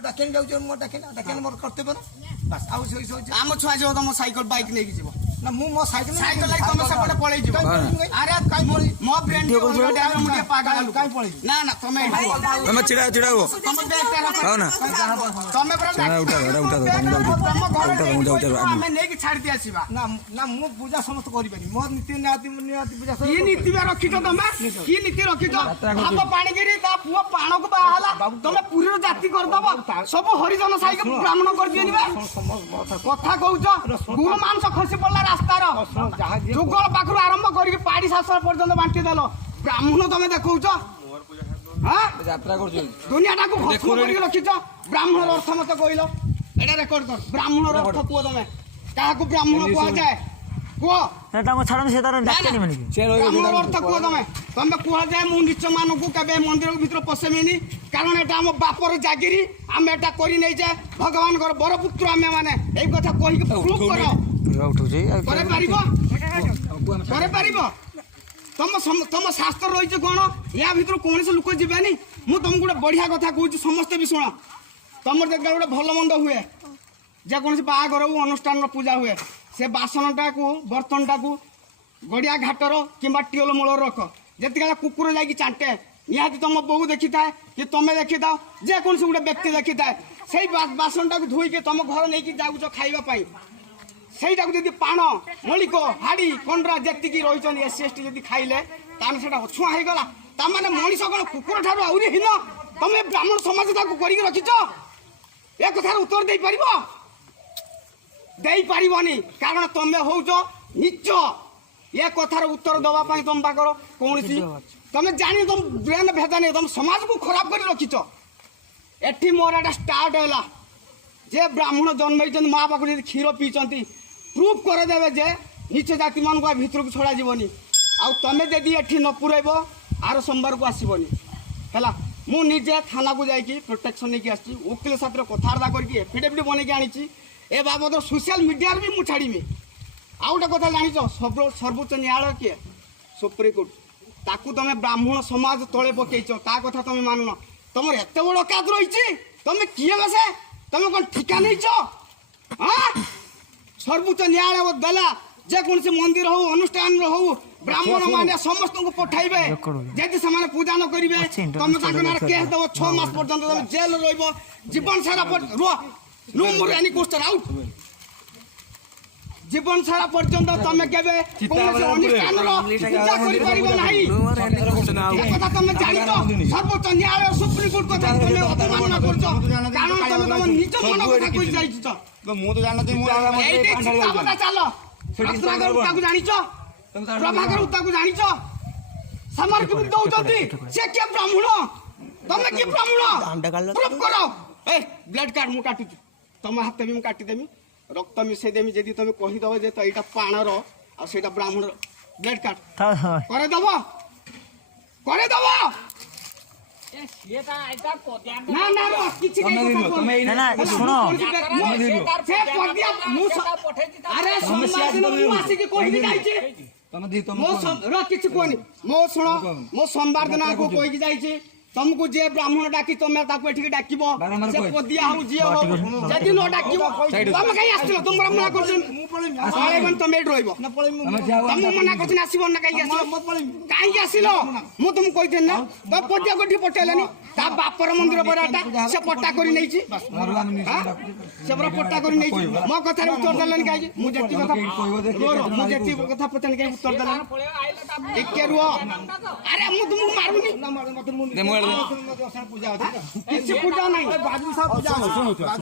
डाकेन जाऊ मो डाकेन मोर कर्तव्य ना बस आउ आम छुआ जो तुम साइकिल बाइक नहीं जीव ना मु मो साइकिल लाग तुम सेपटे पळै जीव अरे काई मो फ्रेंड मुझे पागल काई पळै ना ना तुम चिड़ा चिड़ा हो तुम बेटा ना तुम उठा हमें नहीं छाड़ दिया सिवा ना ना मु पूजा समस्त करि पानी मोर नीति नियति पूजा की नीति में रखी तो तुम की नीति रखी तो अब पानी गिरी ता पुआ पाण को बाहाला तुम पूरी जाति कर दबो सब हरिजन साई के ब्राह्मण कर दियनि बा कथा कहउछ गुरु मांस खसी पड़ला रास्ता रो जुगल पाखरु आरंभ करी पाड़ी शास्त्र पर्यंत बांटी देलो ब्राह्मण तुम देखौछ हां यात्रा कर दुनिया टाको भस्म करी रखिछ ब्राह्मण अर्थ मत कहलो एटा रेकॉर्ड कर ब्राह्मण अर्थ को तुम काहाकू ब्राह्मण को जाए को एटा म छाडम से तार डाक्टरी माने ब्राह्मण अर्थ को तुम कुआ जाए मु निच मान को केबे मंदिर भीतर पसेमेनी कारण एटा हम बापर जागिरी हम एटा करी नै जाए भगवान कर बर पुत्र आमे माने एई कथा कहि के प्रूफ करो करे पारिबो तुम शास्त्र रही कौन या भीतर कौन से लोक जीवानी मु तुमको गोटे बढ़िया कथा कहूँ समस्ते भी शुण तुम जगह गोटे भल मंद हुए जेकोसी बाहागर हो अनुष्ठान पूजा हुए से बासनटा को बर्तनटा को गड़िया घाटर कि टीओल मूल रख जितका कुकुर जाकि चाटे निहाती तुम बो देखी थाए कि तुम देखी था जेकोसी गोटे व्यक्ति देखी थाए से बासनटा को धोईकी तुम घर नहीं जाऊच खावाई सहीटा जब पाण मलिक हाड़ी कंड्रा जी रही एस टी जब खाइले ताने से अछुआ हो गला ताने मनीष कौन कुकुर ठार आहरी हीन तुम ब्राह्मण समाज कर रखिच ए कथार उत्तर दे पारनी कारण तुम हूँ नीच ये कथार उत्तर दवाई तुम पाकर कौन तुम जानी तुम ब्रेन भेजा नहीं तुम समाज को खराब कर रखिच एटी मोर एटा स्टार्ट है जे ब्राह्मण जन्म माँ पाक क्षीर पीछे प्रूफ करदेवे जे नीच जाति मान भीतर को छड़ा जीवनी आउ तमें जदि एठी न पुरेब आर सोमवार को आसबनी है मु निजे थाना को जाकि प्रोटेक्शन लेकिन आसी वकिल साथ कथबार्ता करके एफिडेविट बनैकी आनी ए बाबद सोशल मीडिया भी मुझे छाड़मी आउ गोटे कथा जान सर्वोच्च न्यायालय किए सुप्रीमकोर्ट ताकू तुम ब्राह्मण समाज तले पकईच ता कथा तुम मानुन तुम एत बड़ औकात रही तुम किए बसे तुम कौन ठिका नहीं हाँ सर्वोच्च न्यायालय देला जेकोसी मंदिर हो अनुष्ठान हो ब्राह्मण माने समस्त को पठाइबे जदि से पूजा न करेंगे तुम केस दब 6 मास पर्यंत तुम जेल रही जीवन सारा क्वेश्चन आउट जीवन सारा पर्यंत तुम केबे अनुष्ठान पूजा करि परिबो नाही कथा तुम जानितो सर्वोच्च न्यायालय सुप्रीम कोर्ट कथा तुम अपमान करछो कारण तुम तुम निज मन कथा कहि जाइछो मु तो जानते मु एते चिंता बता चलो रत्नाकर उता को जानिछो प्रभाकर उता को जानिछो समर के दउजती से के ब्राह्मण तुम के ब्राह्मण प्रूफ करो ए ब्लड कार्ड मु काटू तुम हाथ भी मु काटी देमी रक्त मिसई देमी जदि तुम कहि दबो जे तो एटा पाणर आ सेटा ब्राह्मण ब्लड कार्ड करे दबो ए सेटा एटा कोदिया ना ना रो किछि के ना ना सुनो से कोदिया मु अरे समस्या दिन मु आसी के कहि जाई छी मो रो किछि कोनी मो सुनो मो सोमवार दिन को कहि के जाई छी तुमको जे ब्राह्मण डाकी तुम ताको एठी डाकिबो से कोदिया हो जे हो जदि न डाकिबो तुम कहि आस्थिलो तुम ब्राह्मण करछ मु पळिम आइबन तुम एठ रहइबो न पळिम तुम मना करछ आसीबो न कहि आस्थिलो मु पळिम काहि आसिलो मु तुम कहिथेन ना तो कोदिया कोठी पटेलानी ता बापर मंदिर पराटा से पट्टा करी नै छी से बरा पट्टा करी नै छी मो कथा उत्तर देलन काहि मु जति कथा मु जति कथा पतन काहि उत्तर देलन एके रुओ अरे मु तुम मारुनी ना मार मत मु पूजा किसी पूजा नहीं बाजू साहब पूजा